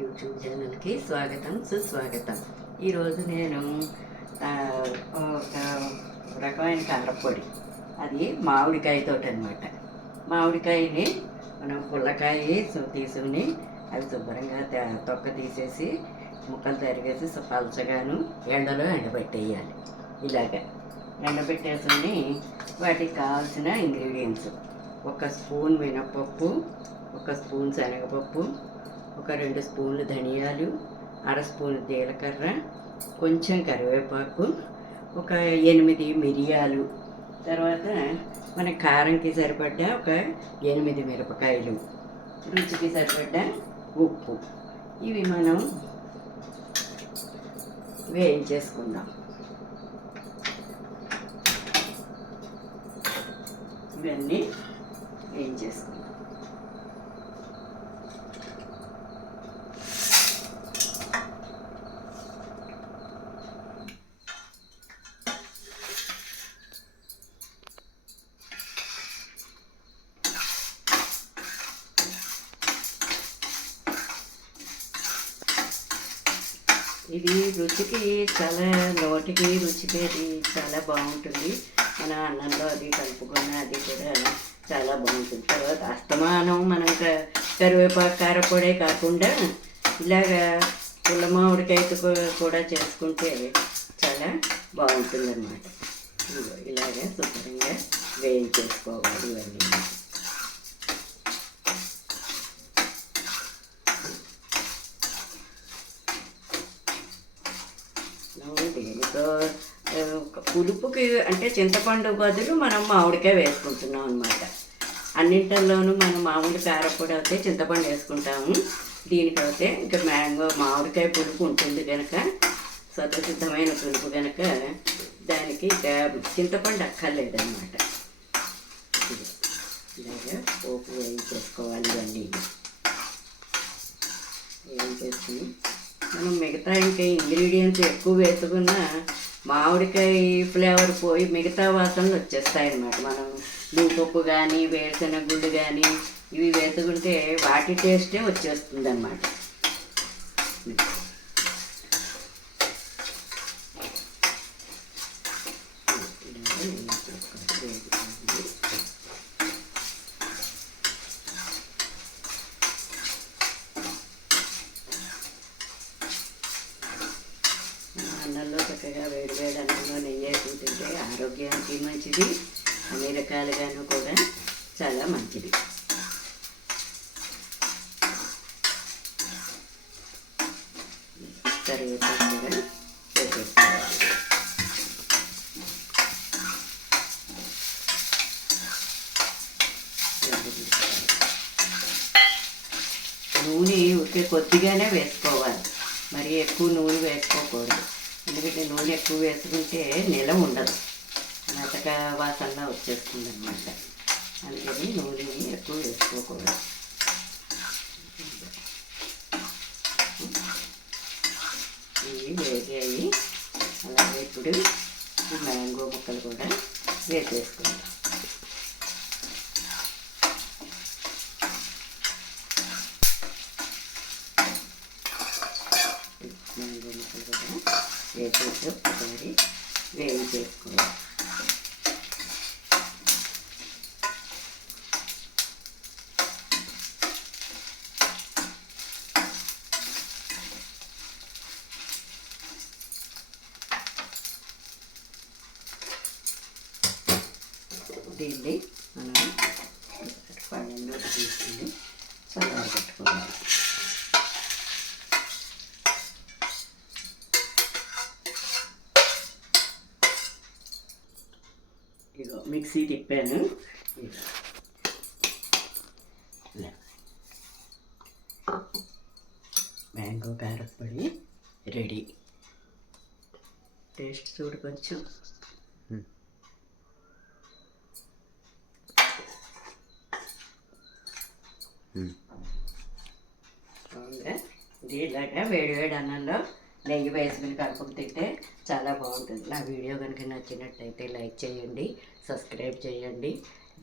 YouTube ఛానల్కి స్వాగతం సుస్వాగతం. ఈరోజు నేను ఒక రకమైన కారపొడి, అది మామిడికాయతో అనమాట. మామిడికాయని మనం పుల్లకాయ తీసుకుని అవి శుభ్రంగా తొక్క తీసేసి ముక్కలు తరిగేసి పలచగాను ఎండలో ఎండబెట్టేయాలి. ఇలాగ ఎండబెట్టేసుకుని వాటికి కావాల్సిన ఇంగ్రీడియంట్స్: 1 స్పూన్ మినపప్పు, 1 స్పూన్ శనగపప్పు, ఒక 2 స్పూన్లు ధనియాలు, 1/2 స్పూన్ జీలకర్ర, కొంచెం కరివేపాకు, ఒక 8 మిరియాలు, తర్వాత మన కారంకి సరిపడ్డ ఒక 8 మిరపకాయలు, రుచికి సరిపడ్డ ఉప్పు. ఇవి మనం వేయించేసుకుందాం. ఇవన్నీ వేయించేసుకుందాం. ఇది రుచికి నోటికి రుచికి అది చాలా బాగుంటుంది. మన అన్నంలో అది కలుపుకొని అది కూడా చాలా బాగుంటుంది. తర్వాత అస్తమానం మనం కరివేపాకు కారపొడే కాకుండా ఇలాగా పుల్ల మామిడికాయతో కూడా చేసుకుంటే చాలా బాగుంటుంది అన్నమాట. ఇలాగా శుభ్రంగా వేయించేసుకోవాలి ఇవన్నీ. దీనితో పులుపుకి అంటే చింతపండు బదులు మనం మామిడికాయ వేసుకుంటున్నాం అన్నమాట. అన్నింటిలోనూ మనం మామూలు కారపొడి అయితే చింతపండు వేసుకుంటాము. దీనికైతే ఇంకా మామిడికాయ పులుపు ఉంటుంది కనుక, స్వతసిద్ధమైన పులుపు కనుక దానికి చింతపండు అక్కర్లేదన్నమాట. ఇలాగా పోపు వేయించేసుకోవాలి. ఇవన్నీ వేయించేసుకుని మనం మిగతా ఇంకా ఇంగ్రీడియంట్స్ ఎక్కువ వేసుకున్న మామిడికాయ ఫ్లేవర్ పోయి మిగతా వాసనలు వచ్చేస్తాయి అన్నమాట. మనం జీడిపప్పు కానీ వేరుశెనగ గుళ్ళు కానీ ఇవి వేసుకుంటే వాటి టేస్టే వచ్చేస్తుంది అన్నమాట. అన్నంలో చక్కగా వేడివేడి అన్నంలో నెయ్యి వేసి తింటే ఆరోగ్యానికి మంచిది, అన్ని రకాలుగాను కూడా చాలా మంచిది. కరివేపాకు కూడా వేసేసుకోవాలి. నూనె ఒకే కొద్దిగానే వేసుకోవాలి, మరి ఎక్కువ నూనె వేసుకోకూడదు. ఎందుకంటే నూనె ఎక్కువ వేసుకుంటే నిలవ ఉండదు, మెతక వాసనలా వచ్చేస్తుంది అన్నమాట. అందుకని నూనెని ఎక్కువ వేసుకోకూడదు. ఇవి వేగాయి. అలాగే ఇప్పుడు ఈ మ్యాంగో ముక్కలు కూడా వేసేసుకుందాం. మ్యాంగో ముక్కలు కూడా వేసేసి ఒకసారి వేయించేసుకోవాలి. దీన్ని మనం పళ్ళెంలో తీసుకుని చల్లారబెట్టుకోవాలి. ఇదిగో మిక్సీ తిప్పాను. మ్యాంగో కారపొడి రెడీ. టేస్ట్ చూడు కొంచెం. ఇది ఇలాగా వేడివేడి అన్నంలో నెయ్యి వేసుకుని కలుపుకు తింటే చాలా బాగుంటుంది. నా వీడియో కనుక నచ్చినట్టయితే లైక్ చేయండి, సబ్స్క్రైబ్ చేయండి.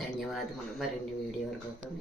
ధన్యవాదములు. మరిన్ని వీడియోల కోసం.